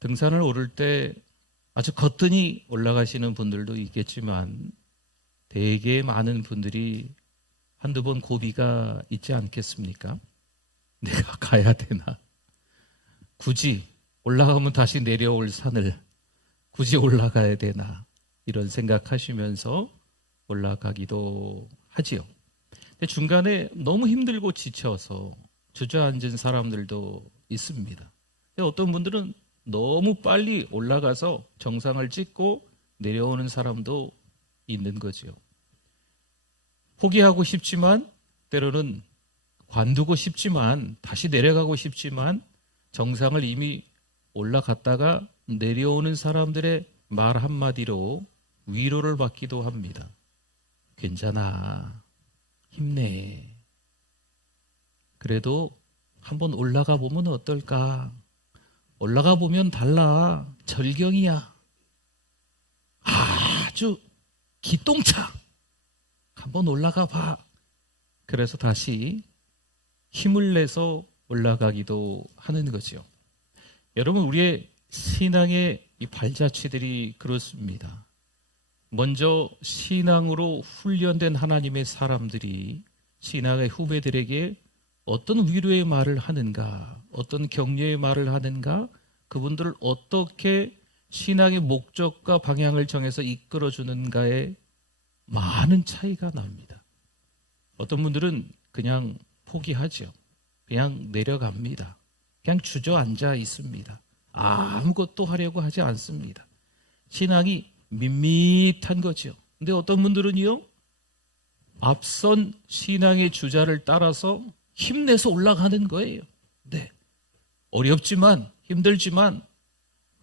등산을 오를 때 아주 거뜬히 올라가시는 분들도 있겠지만 되게 많은 분들이 한두 번 고비가 있지 않겠습니까? 내가 가야 되나? 굳이 올라가면 다시 내려올 산을 굳이 올라가야 되나? 이런 생각하시면서 올라가기도 하지요. 근데 중간에 너무 힘들고 지쳐서 주저앉은 사람들도 있습니다. 근데 어떤 분들은 너무 빨리 올라가서 정상을 찍고 내려오는 사람도 있는 거죠. 포기하고 싶지만 때로는 관두고 싶지만 다시 내려가고 싶지만 정상을 이미 올라갔다가 내려오는 사람들의 말 한마디로 위로를 받기도 합니다. 괜찮아. 힘내. 그래도 한번 올라가 보면 어떨까? 올라가 보면 달라. 절경이야. 아주 기똥차. 한번 올라가 봐. 그래서 다시 힘을 내서 올라가기도 하는 거죠. 여러분, 우리의 신앙의 이 발자취들이 그렇습니다. 먼저 신앙으로 훈련된 하나님의 사람들이 신앙의 후배들에게 어떤 위로의 말을 하는가, 어떤 격려의 말을 하는가, 그분들을 어떻게 신앙의 목적과 방향을 정해서 이끌어주는가에 많은 차이가 납니다. 어떤 분들은 그냥 포기하죠. 그냥 내려갑니다. 그냥 주저앉아 있습니다. 아무것도 하려고 하지 않습니다. 신앙이 밋밋한 거죠. 근데 어떤 분들은요, 앞선 신앙의 주자를 따라서 힘내서 올라가는 거예요. 네. 어렵지만, 힘들지만,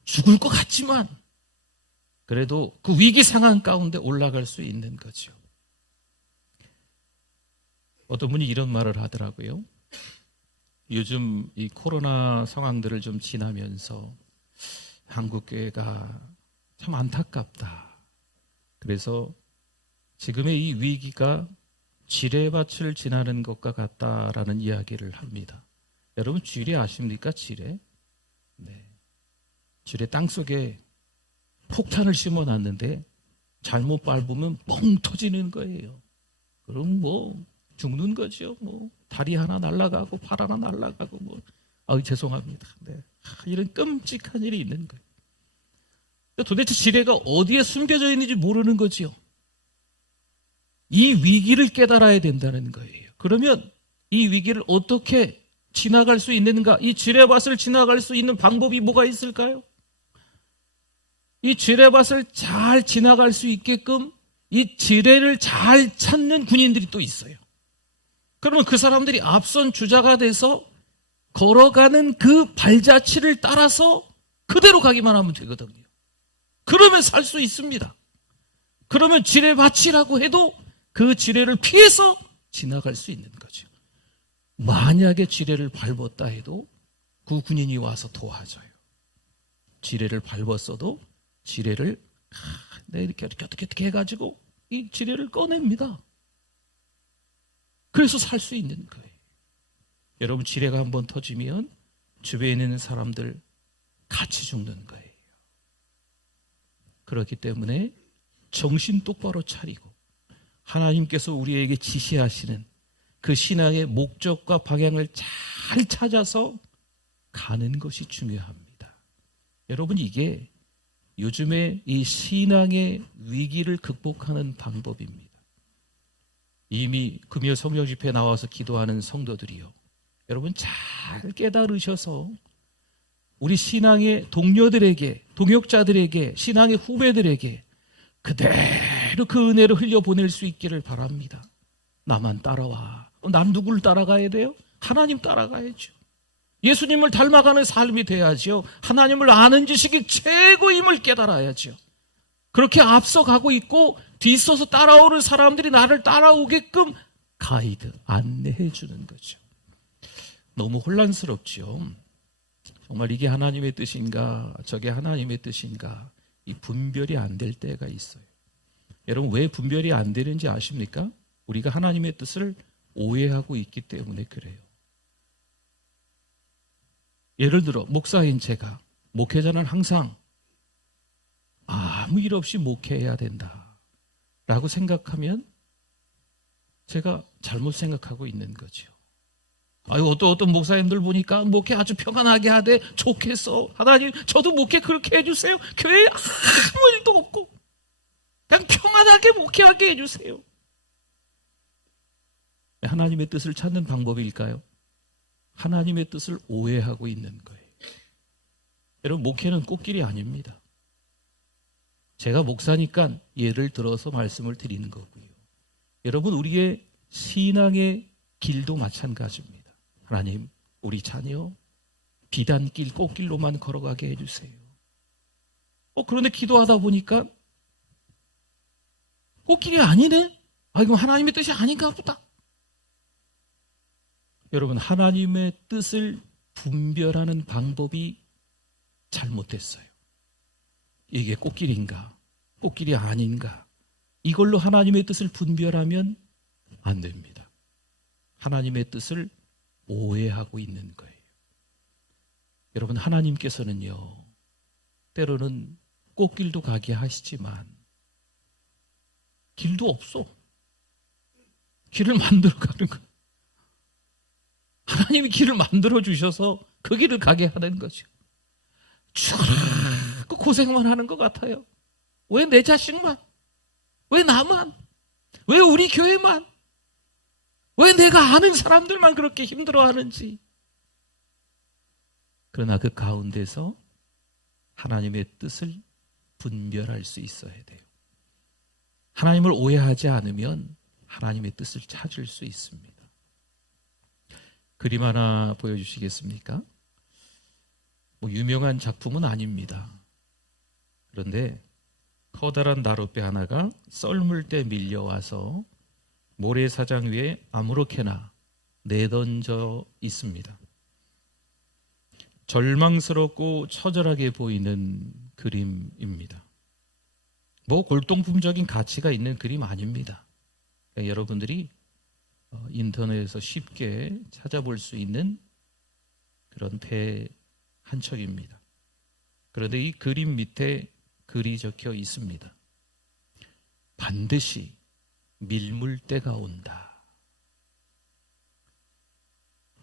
죽을 것 같지만, 그래도 그 위기 상황 가운데 올라갈 수 있는 거죠. 어떤 분이 이런 말을 하더라고요. 요즘 이 코로나 상황들을 좀 지나면서 한국교회가 참 안타깝다. 그래서 지금의 이 위기가 지뢰밭을 지나는 것과 같다라는 이야기를 합니다. 여러분, 지뢰 아십니까? 지뢰? 네. 지뢰 땅속에 폭탄을 심어놨는데 잘못 밟으면 뻥 터지는 거예요. 그럼 뭐 죽는 거죠. 뭐 다리 하나 날아가고 팔 하나 날아가고 뭐 죄송합니다. 네. 이런 끔찍한 일이 있는 거예요. 도대체 지뢰가 어디에 숨겨져 있는지 모르는 거지요. 이 위기를 깨달아야 된다는 거예요. 그러면 이 위기를 어떻게 지나갈 수 있는가? 이 지뢰밭을 지나갈 수 있는 방법이 뭐가 있을까요? 이 지뢰밭을 잘 지나갈 수 있게끔 이 지뢰를 잘 찾는 군인들이 또 있어요. 그러면 그 사람들이 앞선 주자가 돼서 걸어가는 그 발자취를 따라서 그대로 가기만 하면 되거든요. 그러면 살 수 있습니다. 그러면 지뢰밭이라고 해도 그 지뢰를 피해서 지나갈 수 있는 거죠. 만약에 지뢰를 밟았다 해도 그 군인이 와서 도와줘요. 지뢰를 밟았어도 지뢰를 이렇게 어떻게 해가지고 이 지뢰를 꺼냅니다. 그래서 살 수 있는 거예요. 여러분, 지뢰가 한번 터지면 주변에 있는 사람들 같이 죽는 거예요. 그렇기 때문에 정신 똑바로 차리고 하나님께서 우리에게 지시하시는 그 신앙의 목적과 방향을 잘 찾아서 가는 것이 중요합니다. 여러분, 이게 요즘에 이 신앙의 위기를 극복하는 방법입니다. 이미 금요 성령 집회에 나와서 기도하는 성도들이요, 여러분 잘 깨달으셔서 우리 신앙의 동료들에게, 동역자들에게, 신앙의 후배들에게 그대로 그 은혜를 흘려보낼 수 있기를 바랍니다. 나만 따라와. 난 누구를 따라가야 돼요? 하나님 따라가야죠. 예수님을 닮아가는 삶이 돼야죠. 하나님을 아는 지식이 최고임을 깨달아야죠. 그렇게 앞서가고 있고 뒤서서 따라오는 사람들이 나를 따라오게끔 가이드, 안내해 주는 거죠. 너무 혼란스럽죠. 정말 이게 하나님의 뜻인가, 저게 하나님의 뜻인가, 이 분별이 안 될 때가 있어요. 여러분, 왜 분별이 안 되는지 아십니까? 우리가 하나님의 뜻을 오해하고 있기 때문에 그래요. 예를 들어 목사인 제가 목회자는 항상 아무 일 없이 목회해야 된다 라고 생각하면 제가 잘못 생각하고 있는 거죠. 아유, 어떤 목사님들 보니까 목회 아주 평안하게 하되 좋겠어. 하나님, 저도 목회 그렇게 해주세요. 교회에 아무 일도 없고 그냥 평안하게 목회하게 해주세요. 하나님의 뜻을 찾는 방법일까요? 하나님의 뜻을 오해하고 있는 거예요. 여러분, 목회는 꽃길이 아닙니다. 제가 목사니까 예를 들어서 말씀을 드리는 거고요. 여러분, 우리의 신앙의 길도 마찬가지입니다. 하나님, 우리 자녀 비단길, 꽃길로만 걸어가게 해주세요. 그런데 기도하다 보니까 꽃길이 아니네? 이건 하나님의 뜻이 아닌가 보다. 여러분, 하나님의 뜻을 분별하는 방법이 잘못됐어요. 이게 꽃길인가, 꽃길이 아닌가, 이걸로 하나님의 뜻을 분별하면 안 됩니다. 하나님의 뜻을 오해하고 있는 거예요. 여러분, 하나님께서는요, 때로는 꽃길도 가게 하시지만 길도 없어. 길을 만들어 가는 거예요. 하나님이 길을 만들어 주셔서 그 길을 가게 하는 거죠. 쭉 고생만 하는 것 같아요. 왜 내 자식만? 왜 나만? 왜 우리 교회만? 왜 내가 아는 사람들만 그렇게 힘들어하는지. 그러나 그 가운데서 하나님의 뜻을 분별할 수 있어야 돼요. 하나님을 오해하지 않으면 하나님의 뜻을 찾을 수 있습니다. 그림 하나 보여주시겠습니까? 유명한 작품은 아닙니다. 그런데 커다란 나룻배 하나가 썰물 때 밀려와서 모래사장 위에 아무렇게나 내던져 있습니다. 절망스럽고 처절하게 보이는 그림입니다. 골동품적인 가치가 있는 그림 아닙니다. 그러니까 여러분들이 인터넷에서 쉽게 찾아볼 수 있는 그런 배 한 척입니다. 그런데 이 그림 밑에 글이 적혀 있습니다. 반드시 밀물 때가 온다.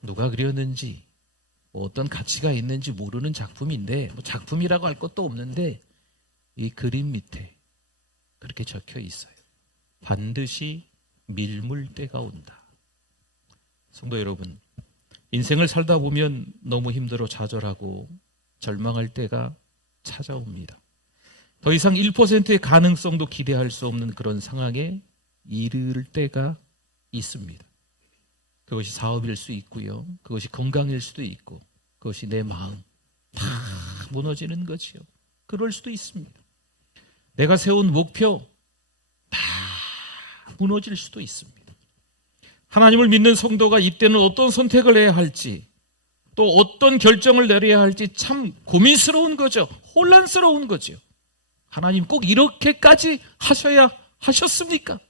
누가 그렸는지 어떤 가치가 있는지 모르는 작품인데, 작품이라고 할 것도 없는데 이 그림 밑에 그렇게 적혀 있어요. 반드시 밀물 때가 온다. 성도 여러분, 인생을 살다 보면 너무 힘들어 좌절하고 절망할 때가 찾아옵니다. 더 이상 1%의 가능성도 기대할 수 없는 그런 상황에 이를 때가 있습니다. 그것이 사업일 수 있고요, 그것이 건강일 수도 있고, 그것이 내 마음 다 무너지는 거지요. 그럴 수도 있습니다. 내가 세운 목표 다 무너질 수도 있습니다. 하나님을 믿는 성도가 이때는 어떤 선택을 해야 할지, 또 어떤 결정을 내려야 할지 참 고민스러운 거죠. 혼란스러운 거죠. 하나님 꼭 이렇게까지 하셨습니까?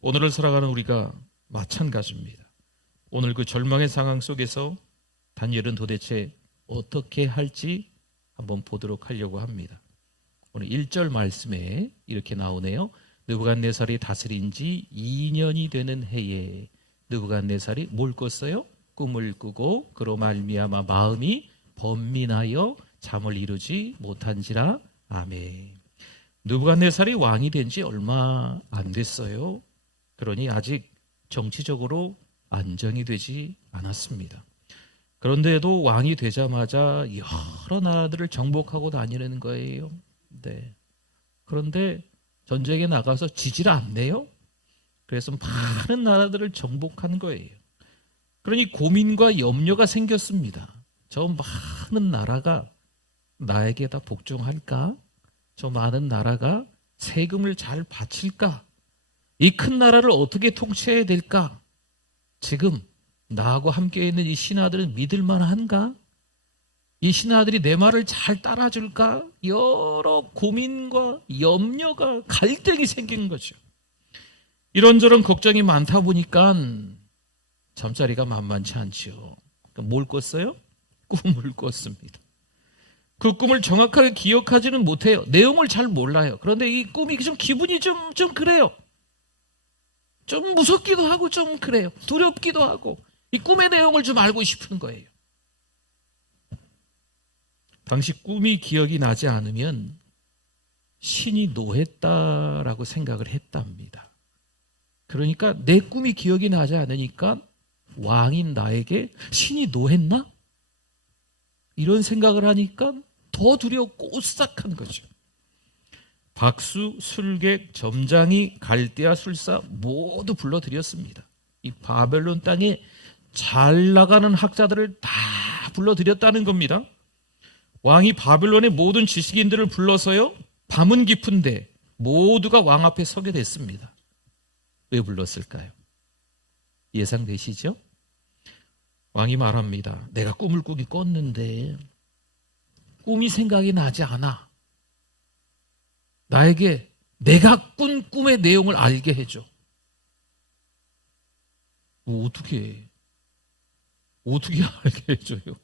오늘을 살아가는 우리가 마찬가지입니다. 오늘 그 절망의 상황 속에서 다니엘은 도대체 어떻게 할지 한번 보도록 하려고 합니다. 오늘 1절 말씀에 이렇게 나오네요. 느부갓네살이 다스린 지 2년이 되는 해에 느부갓네살이 뭘 꿨어요? 꿈을 꾸고 그로 말미암아 마음이 번민하여 잠을 이루지 못한지라. 아멘. 느부갓네살이 왕이 된 지 얼마 안 됐어요. 그러니 아직 정치적으로 안정이 되지 않았습니다. 그런데도 왕이 되자마자 여러 나라들을 정복하고 다니는 거예요. 네. 그런데 전쟁에 나가서 지질 않네요. 그래서 많은 나라들을 정복한 거예요. 그러니 고민과 염려가 생겼습니다. 저 많은 나라가 나에게 다 복종할까? 저 많은 나라가 세금을 잘 바칠까? 이 큰 나라를 어떻게 통치해야 될까? 지금 나하고 함께 있는 이 신하들은 믿을 만한가? 이 신하들이 내 말을 잘 따라줄까? 여러 고민과 염려가, 갈등이 생긴 거죠. 이런저런 걱정이 많다 보니까 잠자리가 만만치 않죠. 그러니까 뭘 꿨어요? 꿈을 꿨습니다. 그 꿈을 정확하게 기억하지는 못해요. 내용을 잘 몰라요. 그런데 이 꿈이 좀 기분이 좀 그래요. 좀 무섭기도 하고 좀 그래요. 두렵기도 하고 이 꿈의 내용을 좀 알고 싶은 거예요. 당시 꿈이 기억이 나지 않으면 신이 노했다라고 생각을 했답니다. 그러니까 내 꿈이 기억이 나지 않으니까 왕인 나에게 신이 노했나? 이런 생각을 하니까 더 두렵고 오싹한 거죠. 박수, 술객, 점장이, 갈대아 술사 모두 불러들였습니다. 이 바벨론 땅에 잘 나가는 학자들을 다 불러들였다는 겁니다. 왕이 바벨론의 모든 지식인들을 불러서요, 밤은 깊은데 모두가 왕 앞에 서게 됐습니다. 왜 불렀을까요? 예상되시죠? 왕이 말합니다. 내가 꿈을 꾸긴 꿨는데 꿈이 생각이 나지 않아. 나에게 내가 꾼 꿈의 내용을 알게 해줘. 어떻게 알게 해줘요?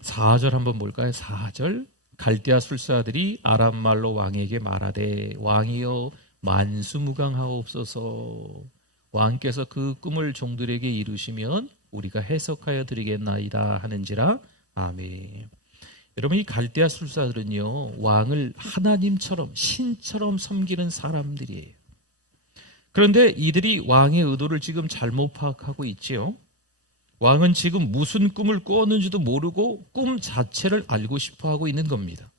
4절 한번 볼까요? 4절. 갈대아 술사들이 아람 말로 왕에게 말하되 왕이여 만수무강하옵소서. 왕께서 그 꿈을 종들에게 이루시면 우리가 해석하여 드리겠나이다 하는지라. 아멘. 여러분, 이 갈대아 술사들은요, 왕을 하나님처럼 신처럼 섬기는 사람들이에요. 그런데 이들이 왕의 의도를 지금 잘못 파악하고 있지요. 왕은 지금 무슨 꿈을 꾸었는지도 모르고 꿈 자체를 알고 싶어 하고 있는 겁니다.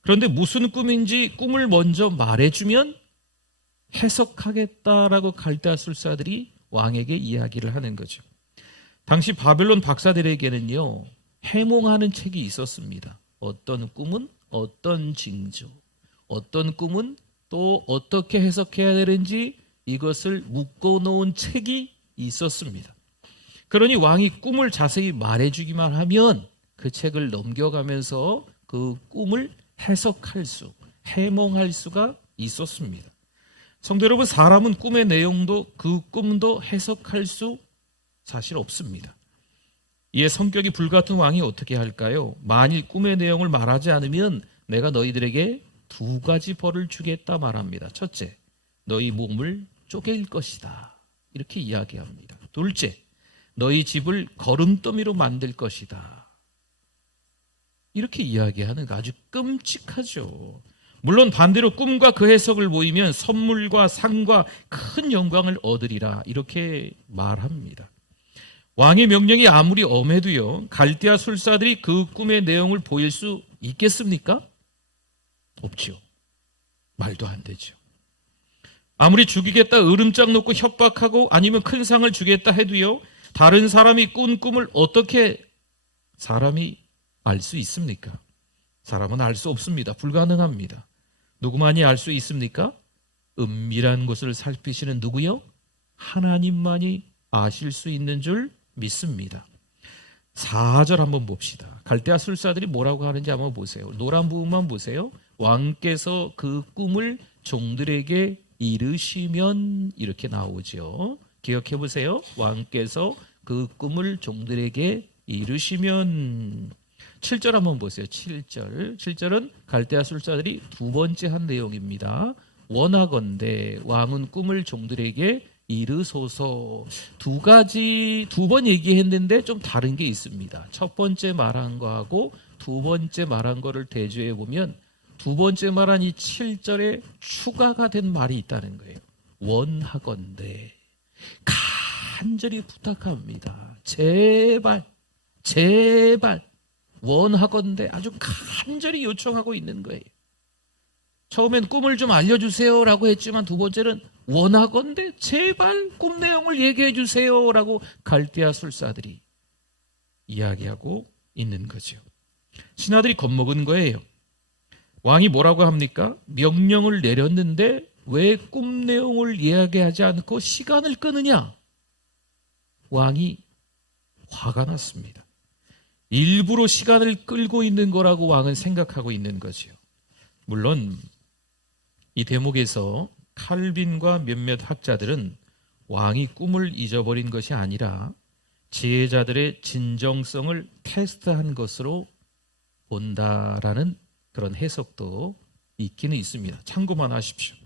그런데 무슨 꿈인지 꿈을 먼저 말해주면 해석하겠다라고 갈대아 술사들이 왕에게 이야기를 하는 거죠. 당시 바벨론 박사들에게는요, 해몽하는 책이 있었습니다. 어떤 꿈은 어떤 징조, 어떤 꿈은 또 어떻게 해석해야 되는지 이것을 묶어놓은 책이 있었습니다. 그러니 왕이 꿈을 자세히 말해주기만 하면 그 책을 넘겨가면서 그 꿈을 해석할 수, 해몽할 수가 있었습니다. 성도 여러분, 사람은 꿈의 내용도 그 꿈도 해석할 수 사실 없습니다. 이에 성격이 불같은 왕이 어떻게 할까요? 만일 꿈의 내용을 말하지 않으면 내가 너희들에게 2가지 벌을 주겠다 말합니다. 첫째, 너희 몸을 쪼갤 것이다. 이렇게 이야기합니다. 둘째, 너희 집을 거름더미로 만들 것이다. 이렇게 이야기하는 거 아주 끔찍하죠. 물론 반대로 꿈과 그 해석을 모이면 선물과 상과 큰 영광을 얻으리라 이렇게 말합니다. 왕의 명령이 아무리 엄해도요, 갈대아 술사들이 그 꿈의 내용을 보일 수 있겠습니까? 없지요. 말도 안 되죠. 아무리 죽이겠다 으름장 놓고 협박하고 아니면 큰 상을 주겠다 해도요, 다른 사람이 꾼 꿈을 어떻게 사람이 알 수 있습니까? 사람은 알 수 없습니다. 불가능합니다. 누구만이 알 수 있습니까? 은밀한 곳을 살피시는 누구요? 하나님만이 아실 수 있는 줄 믿습니다. 4절 한번 봅시다. 갈대아 술사들이 뭐라고 하는지 한번 보세요. 노란 부분만 보세요. 왕께서 그 꿈을 종들에게 이르시면 이렇게 나오죠. 기억해 보세요. 왕께서 그 꿈을 종들에게 이르시면. 7절 한번 보세요. 7절은 갈대아 술사들이 2번째 한 내용입니다. 원하건대 왕은 꿈을 종들에게 이르소서. 2번 얘기했는데 좀 다른 게 있습니다. 첫 번째 말한 거하고 2번째 말한 거를 대조해 보면 2번째 말한 이 7절에 추가가 된 말이 있다는 거예요. 원하건대, 간절히 부탁합니다. 제발 원하건대, 아주 간절히 요청하고 있는 거예요. 처음엔 꿈을 좀 알려주세요라고 했지만 2번째는 원하건대 제발 꿈 내용을 얘기해 주세요라고 갈대아 술사들이 이야기하고 있는 거죠. 신하들이 겁먹은 거예요. 왕이 뭐라고 합니까? 명령을 내렸는데 왜 꿈 내용을 이야기하지 않고 시간을 끄느냐? 왕이 화가 났습니다. 일부러 시간을 끌고 있는 거라고 왕은 생각하고 있는 거죠. 물론 이 대목에서 칼빈과 몇몇 학자들은 왕이 꿈을 잊어버린 것이 아니라 지혜자들의 진정성을 테스트한 것으로 본다라는 그런 해석도 있기는 있습니다. 참고만 하십시오.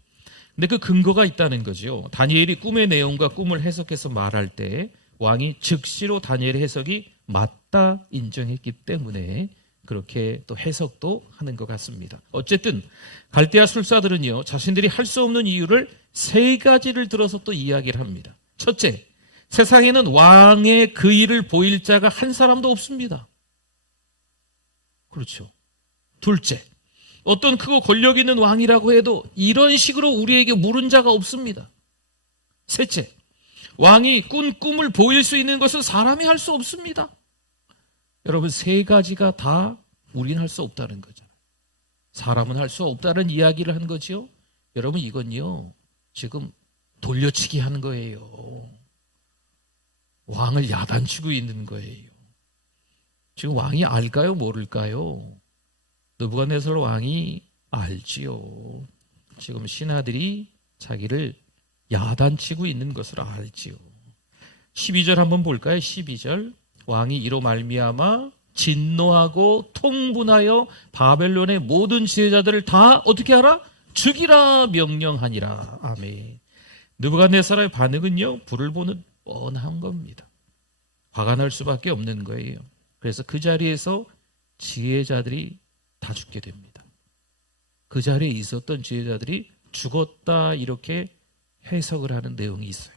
근데 그 근거가 있다는 거죠. 다니엘이 꿈의 내용과 꿈을 해석해서 말할 때 왕이 즉시로 다니엘의 해석이 맞다 인정했기 때문에 그렇게 또 해석도 하는 것 같습니다. 어쨌든 갈대아 술사들은요, 자신들이 할 수 없는 이유를 세 가지를 들어서 또 이야기를 합니다. 첫째, 세상에는 왕의 그 일을 보일 자가 한 사람도 없습니다. 그렇죠. 둘째, 어떤 크고 권력 있는 왕이라고 해도 이런 식으로 우리에게 물은 자가 없습니다. 셋째, 왕이 꾼 꿈을 보일 수 있는 것은 사람이 할 수 없습니다. 여러분, 세 가지가 다 우리는 할 수 없다는 거잖아요. 사람은 할 수 없다는 이야기를 한 거죠. 여러분, 이건요, 지금 돌려치기 하는 거예요. 왕을 야단치고 있는 거예요. 지금 왕이 알까요? 모를까요? 느부갓네살 왕이 알지요. 지금 신하들이 자기를 야단치고 있는 것을 알지요. 12절 한번 볼까요? 12절. 왕이 이로 말미암아 진노하고 통분하여 바벨론의 모든 지혜자들을 다 어떻게 하라? 죽이라 명령하니라. 아멘. 느부갓네살의 반응은요, 불을 보는 뻔한 겁니다. 화가 날 수밖에 없는 거예요. 그래서 그 자리에서 지혜자들이 다 죽게 됩니다. 그 자리에 있었던 지혜자들이 죽었다, 이렇게 해석을 하는 내용이 있어요.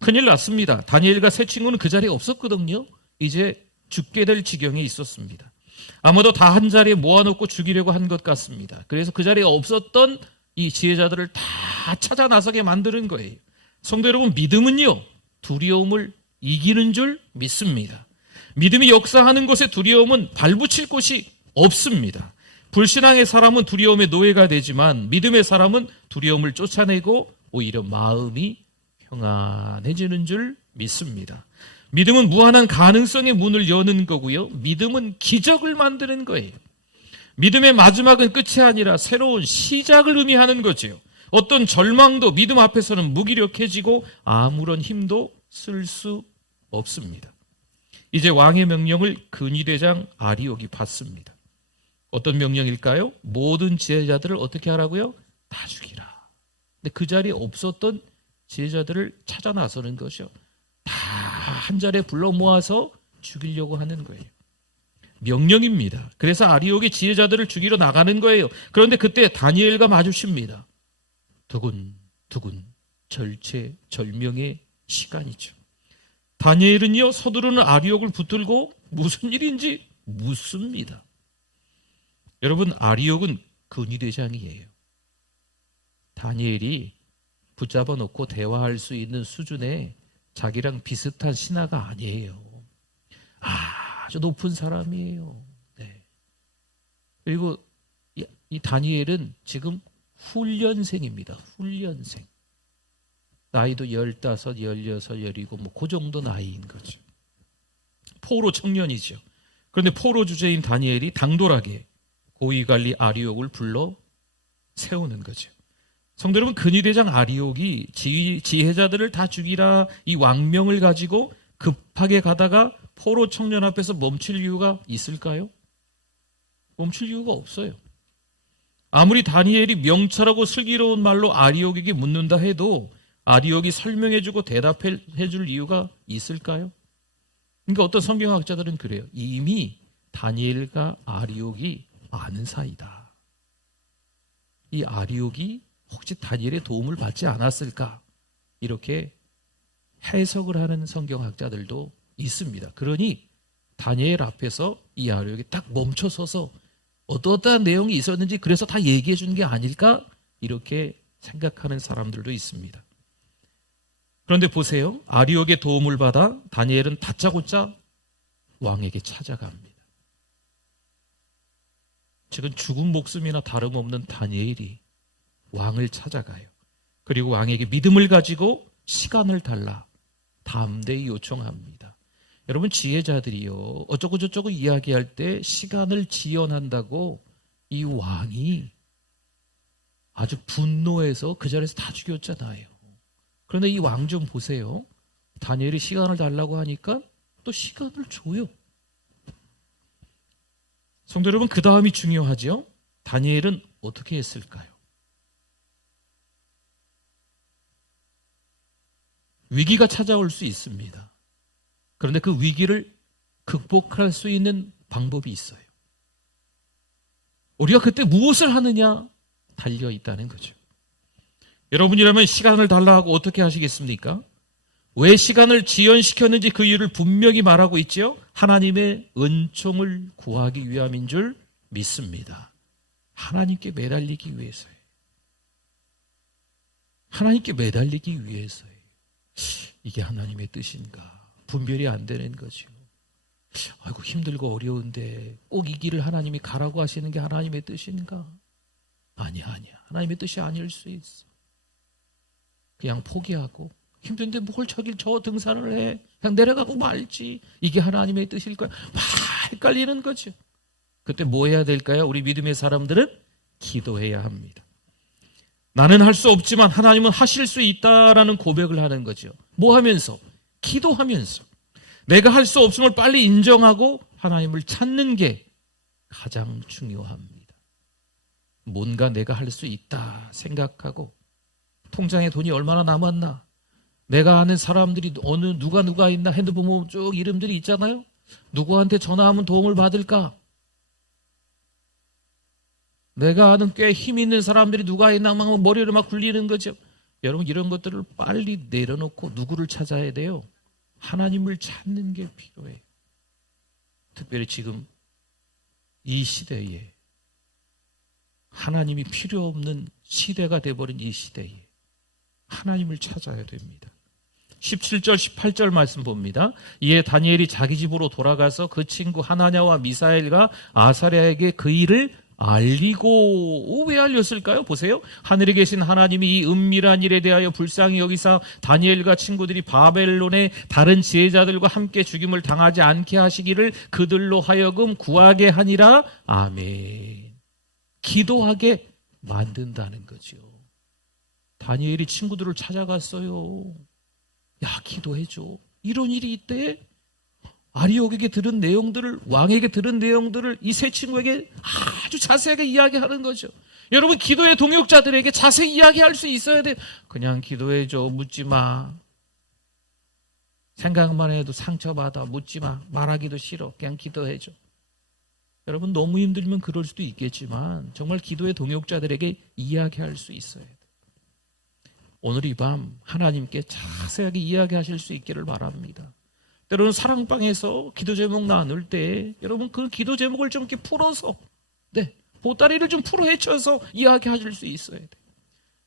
큰일 났습니다. 다니엘과 세 친구는 그 자리에 없었거든요. 이제 죽게 될 지경에 있었습니다. 아마도 다 한 자리에 모아놓고 죽이려고 한 것 같습니다. 그래서 그 자리에 없었던 이 지혜자들을 다 찾아 나서게 만드는 거예요. 성도 여러분, 믿음은요, 두려움을 이기는 줄 믿습니다. 믿음이 역사하는 곳에 두려움은 발붙일 곳이 없습니다. 불신앙의 사람은 두려움의 노예가 되지만 믿음의 사람은 두려움을 쫓아내고 오히려 마음이 평안해지는 줄 믿습니다. 믿음은 무한한 가능성의 문을 여는 거고요. 믿음은 기적을 만드는 거예요. 믿음의 마지막은 끝이 아니라 새로운 시작을 의미하는 거죠. 어떤 절망도 믿음 앞에서는 무기력해지고 아무런 힘도 쓸 수 없습니다. 이제 왕의 명령을 근위대장 아리옥이 받습니다. 어떤 명령일까요? 모든 지혜자들을 어떻게 하라고요? 다 죽이라. 근데 그 자리에 없었던 지혜자들을 찾아 나서는 것이요. 다 한 자리에 불러 모아서 죽이려고 하는 거예요. 명령입니다. 그래서 아리옥이 지혜자들을 죽이러 나가는 거예요. 그런데 그때 다니엘과 마주칩니다. 두근두근 절체절명의 시간이죠. 다니엘은요, 서두르는 아리옥을 붙들고 무슨 일인지 묻습니다. 여러분, 아리옥은 근위대장이에요. 다니엘이 붙잡아 놓고 대화할 수 있는 수준의 자기랑 비슷한 신하가 아니에요. 아주 높은 사람이에요. 네. 그리고 이 다니엘은 지금 훈련생입니다. 훈련생. 나이도 15, 16, 17, 그 정도 나이인 거죠. 포로 청년이죠. 그런데 포로 주제인 다니엘이 당돌하게 고위관리 아리옥을 불러 세우는 거죠. 성도 여러분, 근위대장 아리옥이 지혜자들을 다 죽이라 이 왕명을 가지고 급하게 가다가 포로 청년 앞에서 멈출 이유가 있을까요? 멈출 이유가 없어요. 아무리 다니엘이 명철하고 슬기로운 말로 아리옥에게 묻는다 해도 아리옥이 설명해주고 대답해줄 이유가 있을까요? 그러니까 어떤 성경학자들은 그래요. 이미 다니엘과 아리옥이 아는 사이다. 이 아리옥이 혹시 다니엘의 도움을 받지 않았을까? 이렇게 해석을 하는 성경학자들도 있습니다. 그러니 다니엘 앞에서 이 아리옥이 딱 멈춰서서 어떠한 내용이 있었는지 그래서 다 얘기해 주는 게 아닐까? 이렇게 생각하는 사람들도 있습니다. 그런데 보세요. 아리옥의 도움을 받아 다니엘은 다짜고짜 왕에게 찾아갑니다. 지금 죽은 목숨이나 다름없는 다니엘이 왕을 찾아가요. 그리고 왕에게 믿음을 가지고 시간을 달라 담대히 요청합니다. 여러분, 지혜자들이요, 어쩌고 저쩌고 이야기할 때 시간을 지연한다고 이 왕이 아주 분노해서 그 자리에서 다 죽였잖아요. 그런데 이 왕 좀 보세요. 다니엘이 시간을 달라고 하니까 또 시간을 줘요. 성도 여러분, 그 다음이 중요하죠. 다니엘은 어떻게 했을까요? 위기가 찾아올 수 있습니다. 그런데 그 위기를 극복할 수 있는 방법이 있어요. 우리가 그때 무엇을 하느냐 달려 있다는 거죠. 여러분이라면 시간을 달라 하고 어떻게 하시겠습니까? 왜 시간을 지연시켰는지 그 이유를 분명히 말하고 있죠. 하나님의 은총을 구하기 위함인 줄 믿습니다. 하나님께 매달리기 위해서예요. 하나님께 매달리기 위해서예요. 이게 하나님의 뜻인가? 분별이 안 되는 거죠. 아이고, 힘들고 어려운데 꼭 이 길을 하나님이 가라고 하시는 게 하나님의 뜻인가? 아니야. 하나님의 뜻이 아닐 수 있어. 그냥 포기하고, 힘든데 뭘 저 등산을 해? 그냥 내려가고 말지. 이게 하나님의 뜻일까요? 막 헷갈리는 거죠. 그때 뭐 해야 될까요? 우리 믿음의 사람들은 기도해야 합니다. 나는 할 수 없지만 하나님은 하실 수 있다라는 고백을 하는 거죠. 뭐 하면서? 기도하면서. 내가 할 수 없음을 빨리 인정하고 하나님을 찾는 게 가장 중요합니다. 뭔가 내가 할 수 있다 생각하고, 통장에 돈이 얼마나 남았나, 내가 아는 사람들이 누가 있나, 핸드폰 보면 쭉 이름들이 있잖아요. 누구한테 전화하면 도움을 받을까? 내가 아는 꽤 힘 있는 사람들이 누가 있나 막 머리를 막 굴리는 거죠. 여러분, 이런 것들을 빨리 내려놓고 누구를 찾아야 돼요? 하나님을 찾는 게 필요해요. 특별히 지금 이 시대에, 하나님이 필요 없는 시대가 돼버린 이 시대에 하나님을 찾아야 됩니다. 17절 18절 말씀 봅니다. 이에 다니엘이 자기 집으로 돌아가서 그 친구 하나냐와 미사엘과 아사랴에게 그 일을 알리고, 왜 알렸을까요? 보세요. 하늘에 계신 하나님이 이 은밀한 일에 대하여 불쌍히 여기사 다니엘과 친구들이 바벨론의 다른 지혜자들과 함께 죽임을 당하지 않게 하시기를 그들로 하여금 구하게 하니라. 아멘. 기도하게 만든다는 거죠. 다니엘이 친구들을 찾아갔어요. 야, 기도해줘. 이런 일이 있대. 아리옥에게 들은 내용들을, 왕에게 들은 내용들을 이 세 친구에게 아주 자세하게 이야기하는 거죠. 여러분, 기도의 동역자들에게 자세히 이야기할 수 있어야 돼. 그냥 기도해줘. 묻지 마. 생각만 해도 상처받아. 묻지 마. 말하기도 싫어. 그냥 기도해줘. 여러분, 너무 힘들면 그럴 수도 있겠지만 정말 기도의 동역자들에게 이야기할 수 있어야 돼. 오늘 이 밤 하나님께 자세하게 이야기하실 수 있기를 바랍니다. 때로는 사랑방에서 기도 제목 나눌 때 여러분, 그 기도 제목을 좀 이렇게 풀어서, 보따리를 좀 풀어 헤쳐서 이야기하실 수 있어야 돼.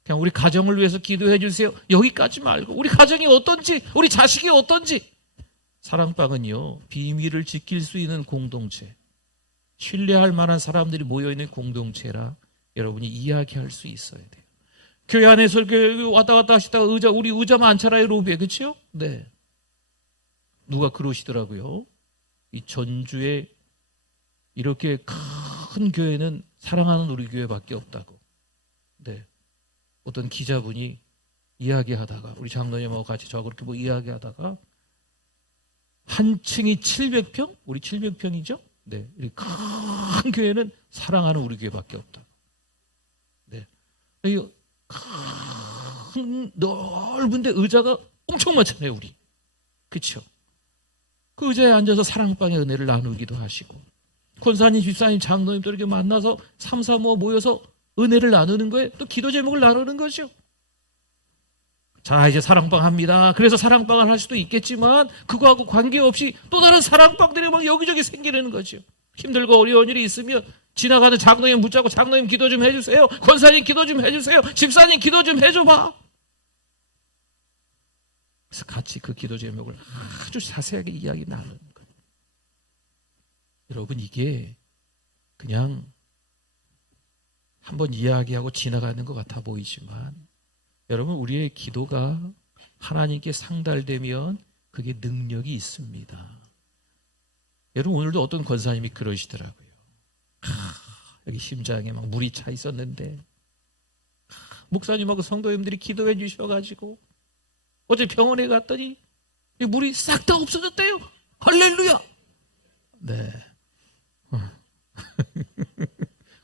그냥 우리 가정을 위해서 기도해 주세요, 여기까지 말고 우리 가정이 어떤지, 우리 자식이 어떤지. 사랑방은요, 비밀을 지킬 수 있는 공동체, 신뢰할 만한 사람들이 모여있는 공동체라 여러분이 이야기할 수 있어야 돼요. 교회 안에서 이렇게 왔다 갔다 하시다가 우리 의자 많잖아요, 로비에. 그렇죠? 네. 누가 그러시더라고요. 이 전주에 이렇게 큰 교회는 사랑하는 우리 교회밖에 없다고. 네. 어떤 기자분이 이야기하다가, 우리 장로님하고 같이 저 그렇게 뭐 이야기하다가, 한 층이 700평? 우리 700평이죠? 네. 이 큰 교회는 사랑하는 우리 교회밖에 없다고. 네. 이 큰 넓은데 의자가 엄청 많잖아요, 우리. 그렇죠? 그 의자에 앉아서 사랑방의 은혜를 나누기도 하시고, 권사님, 집사님, 장로님도 이렇게 만나서 3, 4, 5 모여서 은혜를 나누는 거예요. 또 기도 제목을 나누는 거죠. 자, 이제 사랑방 합니다. 그래서 사랑방을 할 수도 있겠지만 그거하고 관계없이 또 다른 사랑방들이 막 여기저기 생기는 거죠. 힘들고 어려운 일이 있으면 지나가는 장로님 붙잡고, 장로님 기도 좀 해주세요, 권사님 기도 좀 해주세요, 집사님 기도 좀 해줘봐. 그래서 같이 그 기도 제목을 아주 자세하게 이야기 나누는 거예요. 여러분, 이게 그냥 한번 이야기하고 지나가는 것 같아 보이지만, 여러분, 우리의 기도가 하나님께 상달되면 그게 능력이 있습니다. 여러분, 오늘도 어떤 권사님이 그러시더라고요. 여기 심장에 막 물이 차 있었는데 목사님하고 성도님들이 기도해 주셔가지고 어제 병원에 갔더니 이 물이 싹 다 없어졌대요. 할렐루야. 네.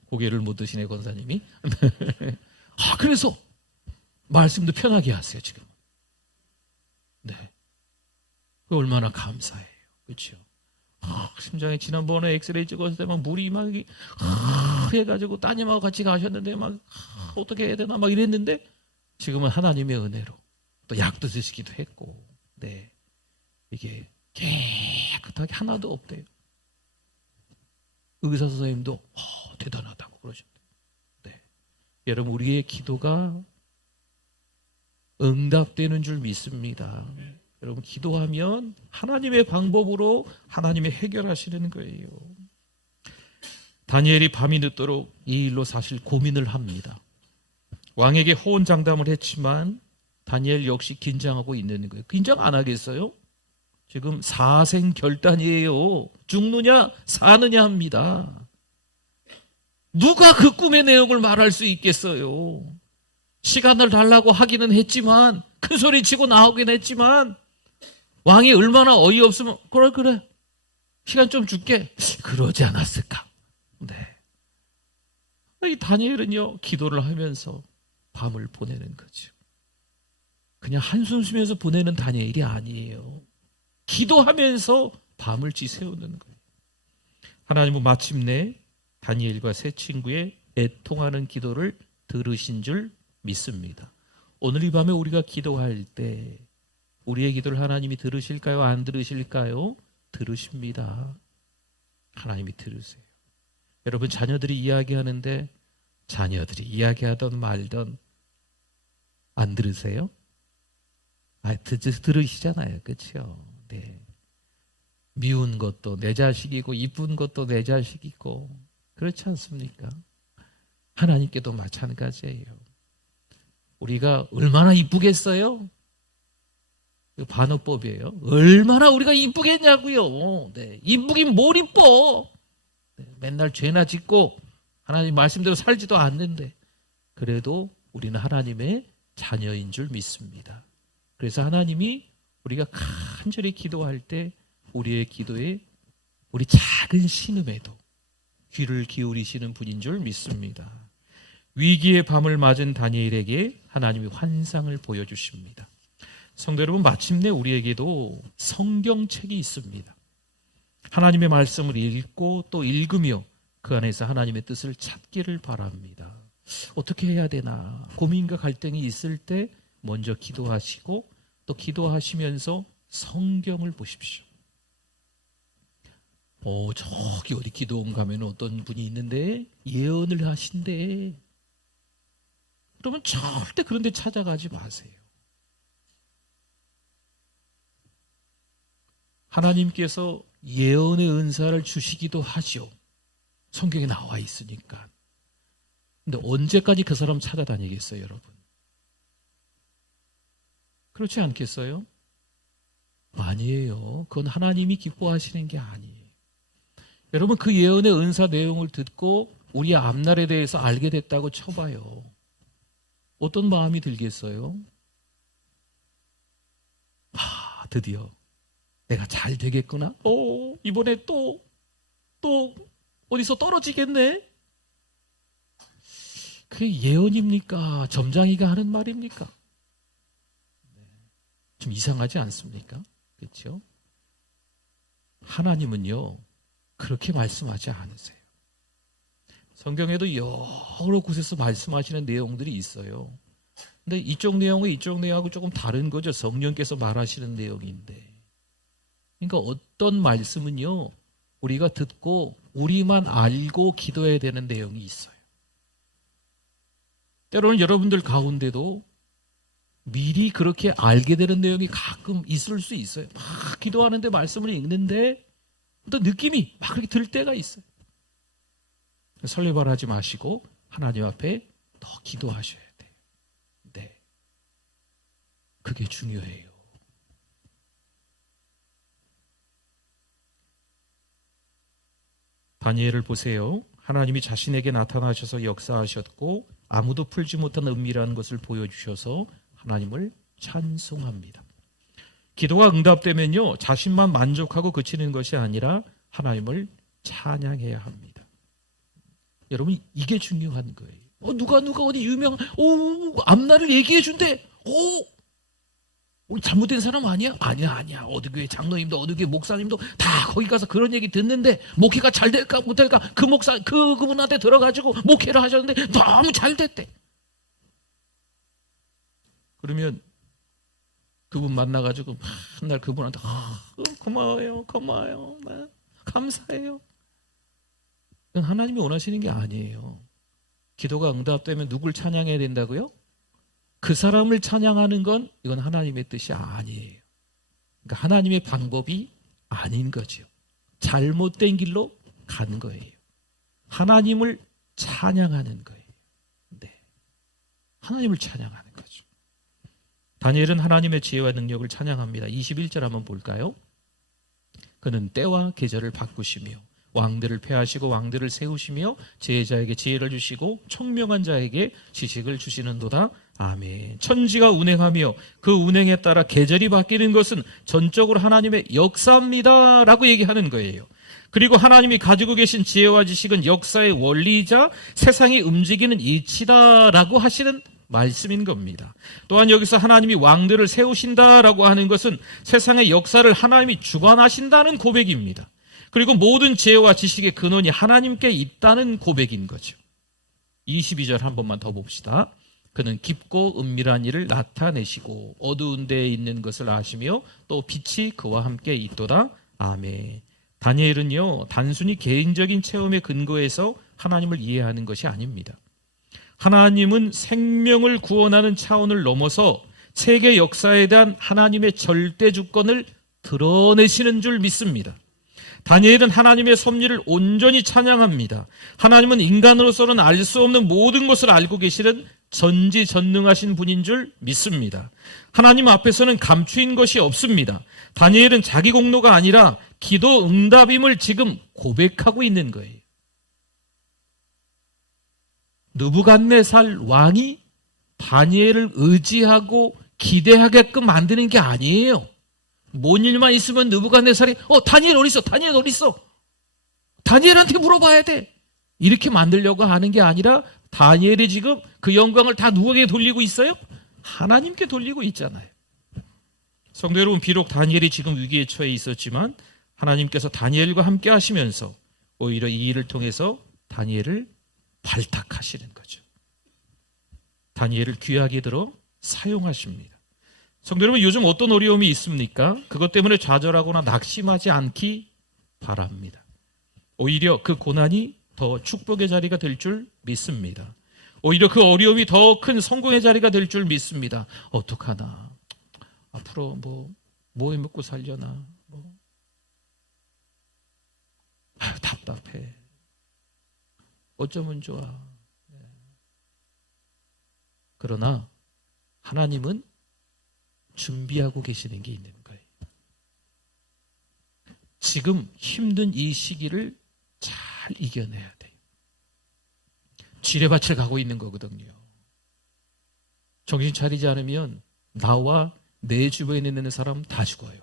고개를 못 드시네 권사님이. 그래서 말씀도 편하게 하세요 지금. 네. 얼마나 감사해요. 그렇죠? 심장에 지난번에 엑스레이 찍었을 때 막 물이 막 해가지고 따님하고 같이 가셨는데 막 어떻게 해야 되나 막 이랬는데 지금은 하나님의 은혜로 또 약도 드시기도 했고, 네, 이게 깨끗하게 하나도 없대요. 의사 선생님도 대단하다고 그러셨대요. 네. 여러분, 우리의 기도가 응답되는 줄 믿습니다. 여러분, 기도하면 하나님의 방법으로 하나님이 해결하시는 거예요. 다니엘이 밤이 늦도록 이 일로 사실 고민을 합니다. 왕에게 호언장담을 했지만 다니엘 역시 긴장하고 있는 거예요. 긴장 안 하겠어요? 지금 사생결단이에요. 죽느냐 사느냐 합니다. 누가 그 꿈의 내용을 말할 수 있겠어요? 시간을 달라고 하기는 했지만, 큰 소리 치고 나오긴 했지만, 왕이 얼마나 어이없으면 그래 시간 좀 줄게 그러지 않았을까. 네. 이 다니엘은요, 기도를 하면서 밤을 보내는 거죠. 그냥 한숨 쉬면서 보내는 다니엘이 아니에요. 기도하면서 밤을 지새우는 거예요. 하나님은 마침내 다니엘과 세 친구의 애통하는 기도를 들으신 줄 믿습니다. 오늘 이 밤에 우리가 기도할 때 우리의 기도를 하나님이 들으실까요? 안 들으실까요? 들으십니다. 하나님이 들으세요. 여러분, 자녀들이 이야기하는데 자녀들이 이야기하던 말던 안 들으세요? 들으시잖아요. 그렇죠? 네. 미운 것도 내 자식이고 이쁜 것도 내 자식이고 그렇지 않습니까? 하나님께도 마찬가지예요. 우리가 얼마나 이쁘겠어요? 반어법이에요. 얼마나 우리가 이쁘겠냐고요. 네. 이쁘긴 뭘 이뻐. 네. 맨날 죄나 짓고 하나님 말씀대로 살지도 않는데 그래도 우리는 하나님의 자녀인 줄 믿습니다. 그래서 하나님이 우리가 간절히 기도할 때 우리의 기도에 우리 작은 신음에도 귀를 기울이시는 분인 줄 믿습니다. 위기의 밤을 맞은 다니엘에게 하나님이 환상을 보여주십니다. 성도 여러분, 마침내 우리에게도 성경책이 있습니다. 하나님의 말씀을 읽고 또 읽으며 그 안에서 하나님의 뜻을 찾기를 바랍니다. 어떻게 해야 되나 고민과 갈등이 있을 때 먼저 기도하시고 또 기도하시면서 성경을 보십시오. 저기 어디 기도원 가면 어떤 분이 있는데 예언을 하신대. 그러면 절대 그런 데 찾아가지 마세요. 하나님께서 예언의 은사를 주시기도 하죠. 성경에 나와 있으니까. 근데 언제까지 그 사람 찾아다니겠어요, 여러분? 그렇지 않겠어요? 아니에요. 그건 하나님이 기뻐하시는 게 아니에요. 여러분, 그 예언의 은사 내용을 듣고 우리 앞날에 대해서 알게 됐다고 쳐봐요. 어떤 마음이 들겠어요? 드디어 내가 잘 되겠구나. 이번에 또 어디서 떨어지겠네. 그게 예언입니까? 점장이가 하는 말입니까? 좀 이상하지 않습니까? 그렇죠? 하나님은요 그렇게 말씀하지 않으세요. 성경에도 여러 곳에서 말씀하시는 내용들이 있어요. 근데 이쪽 내용은 이쪽 내용하고 조금 다른 거죠. 성령께서 말하시는 내용인데. 그러니까 어떤 말씀은요 우리가 듣고 우리만 알고 기도해야 되는 내용이 있어요. 때로는 여러분들 가운데도 미리 그렇게 알게 되는 내용이 가끔 있을 수 있어요. 막 기도하는데 말씀을 읽는데 어떤 느낌이 막 그렇게 들 때가 있어요. 설레발하지 마시고 하나님 앞에 더 기도하셔야 돼요. 네, 그게 중요해요. 다니엘을 보세요. 하나님이 자신에게 나타나셔서 역사하셨고 아무도 풀지 못한 은밀한 것을 보여주셔서 하나님을 찬송합니다. 기도가 응답되면요, 자신만 만족하고 그치는 것이 아니라 하나님을 찬양해야 합니다. 여러분, 이게 중요한 거예요. 누가 어디 유명한 앞날을 얘기해 준대. 잘못된 사람 아니야? 아니야. 어디 교회 장로님도 어디 교회 목사님도 다 거기 가서 그런 얘기 듣는데 목회가 잘 될까 못 될까 그 목사 그분한테 들어가지고 목회를 하셨는데 너무 잘 됐대. 그러면 그분 만나가지고 한날 그분한테 고마워요 감사해요. 그건 하나님이 원하시는 게 아니에요. 기도가 응답되면 누굴 찬양해야 된다고요? 그 사람을 찬양하는 건 이건 하나님의 뜻이 아니에요. 그러니까 하나님의 방법이 아닌 거죠. 잘못된 길로 간 거예요. 하나님을 찬양하는 거예요. 네, 하나님을 찬양하는 거죠. 다니엘은 하나님의 지혜와 능력을 찬양합니다. 21절 한번 볼까요? 그는 때와 계절을 바꾸시며 왕들을 폐하시고 왕들을 세우시며 지혜자에게 지혜를 주시고 총명한 자에게 지식을 주시는도다. 아멘. 천지가 운행하며 그 운행에 따라 계절이 바뀌는 것은 전적으로 하나님의 역사입니다 라고 얘기하는 거예요. 그리고 하나님이 가지고 계신 지혜와 지식은 역사의 원리이자 세상이 움직이는 이치다 라고 하시는 말씀인 겁니다. 또한 여기서 하나님이 왕들을 세우신다라고 하는 것은 세상의 역사를 하나님이 주관하신다는 고백입니다. 그리고 모든 지혜와 지식의 근원이 하나님께 있다는 고백인 거죠. 22절 한 번만 더 봅시다. 그는 깊고 은밀한 일을 나타내시고 어두운 데에 있는 것을 아시며 또 빛이 그와 함께 있도다. 아멘. 다니엘은요, 단순히 개인적인 체험에 근거해서 하나님을 이해하는 것이 아닙니다. 하나님은 생명을 구원하는 차원을 넘어서 세계 역사에 대한 하나님의 절대 주권을 드러내시는 줄 믿습니다. 다니엘은 하나님의 섭리를 온전히 찬양합니다. 하나님은 인간으로서는 알 수 없는 모든 것을 알고 계시는 전지전능하신 분인 줄 믿습니다. 하나님 앞에서는 감추인 것이 없습니다. 다니엘은 자기 공로가 아니라 기도 응답임을 지금 고백하고 있는 거예요. 느부갓네살 왕이 다니엘을 의지하고 기대하게끔 만드는 게 아니에요. 뭔 일만 있으면 느부갓네살이 다니엘 어디 있어? 다니엘 어디 있어? 다니엘한테 물어봐야 돼. 이렇게 만들려고 하는 게 아니라 다니엘이 지금 그 영광을 다 누구에게 돌리고 있어요? 하나님께 돌리고 있잖아요. 성도 여러분, 비록 다니엘이 지금 위기에 처해 있었지만 하나님께서 다니엘과 함께 하시면서 오히려 이 일을 통해서 다니엘을 발탁하시는 거죠. 다니엘을 귀하게 들어 사용하십니다. 성도 여러분, 요즘 어떤 어려움이 있습니까? 그것 때문에 좌절하거나 낙심하지 않기 바랍니다. 오히려 그 고난이 더 축복의 자리가 될 줄 믿습니다. 오히려 그 어려움이 더 큰 성공의 자리가 될 줄 믿습니다. 어떡하나? 앞으로 뭐 해먹고 살려나? 답답해. 어쩌면 좋아. 그러나 하나님은 준비하고 계시는 게 있는 거예요. 지금 힘든 이 시기를 잘 이겨내야 돼요. 지뢰밭을 가고 있는 거거든요. 정신 차리지 않으면 나와 내 주변에 있는 사람 다 죽어요.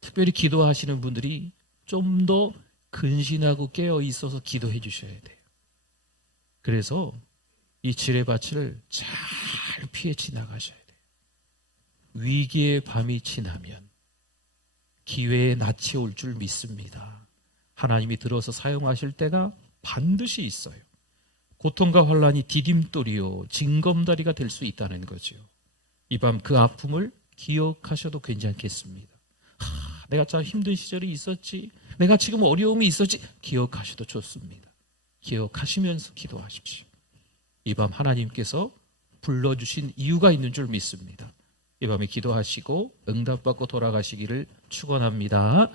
특별히 기도하시는 분들이 좀 더 근신하고 깨어 있어서 기도해 주셔야 돼요. 그래서 이 지뢰밭을 잘 피해 지나가셔야 돼요. 위기의 밤이 지나면 기회의 낮이 올 줄 믿습니다. 하나님이 들어서 사용하실 때가 반드시 있어요. 고통과 환란이 디딤돌이요 징검다리가 될 수 있다는 거죠. 이 밤 그 아픔을 기억하셔도 괜찮겠습니다. 내가 참 힘든 시절이 있었지, 내가 지금 어려움이 있었지, 기억하셔도 좋습니다. 기억하시면서 기도하십시오. 이 밤 하나님께서 불러주신 이유가 있는 줄 믿습니다. 이 밤에 기도하시고 응답받고 돌아가시기를 축원합니다.